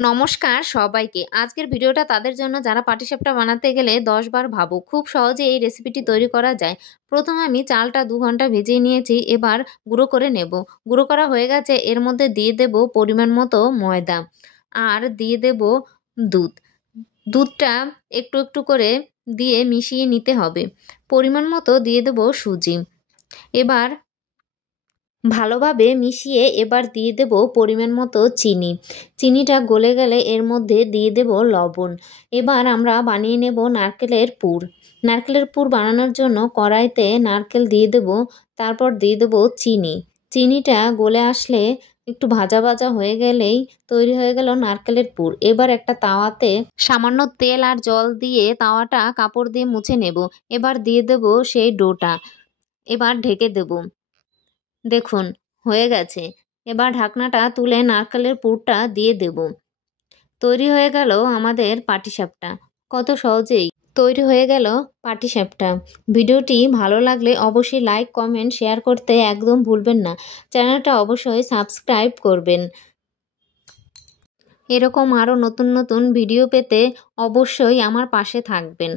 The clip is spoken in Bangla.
নমস্কার সবাইকে। আজকের ভিডিওটা তাদের জন্য যারা পাটিসাপটা বানাতে গেলে ১০ বার ভাবো। খুব সহজে এই রেসিপিটি তৈরি করা যায়। প্রথমে আমি চালটা ২ ঘন্টা ভিজিয়ে নিয়েছি। এবার গুঁড়ো করে নেব। গুঁড়ো করা হয়ে গেছে। এর মধ্যে দিয়ে দেব পরিমাণ মতো ময়দা আর দিয়ে দেব দুধ। দুধটা একটু একটু করে দিয়ে মিশিয়ে নিতে হবে। পরিমাণ মতো দিয়ে দেব সুজি। এবার ভালোভাবে মিশিয়ে এবার দিয়ে দেব পরিমাণ মতো চিনি। চিনিটা গলে গেলে এর মধ্যে দিয়ে দেব লবণ। এবার আমরা বানিয়ে নেব নারকেলের পুর। নারকেলের পুর বানানোর জন্য কড়াইতে নারকেল দিয়ে দেব, তারপর দিয়ে দেব চিনি। চিনিটা গলে আসলে একটু ভাজা ভাজা হয়ে গেলেই তৈরি হয়ে গেল নারকেলের পুর। এবার একটা তাওয়াতে সামান্য তেল আর জল দিয়ে তাওয়াটা কাপড় দিয়ে মুছে নেব। এবার দিয়ে দেব সেই ডোটা। এবার ঢেকে দেব। দেখুন হয়ে গেছে। এবার ঢাকনাটা তুলে নারকেলের পুরটা দিয়ে দেব। তৈরি হয়ে গেল আমাদের পাটিসাপটা। কত সহজেই তৈরি হয়ে গেল পাটিসাপটা। ভিডিওটি ভালো লাগলে অবশ্যই লাইক, কমেন্ট, শেয়ার করতে একদম ভুলবেন না। চ্যানেলটা অবশ্যই সাবস্ক্রাইব করবেন। এরকম আরও নতুন নতুন ভিডিও পেতে অবশ্যই আমার পাশে থাকবেন।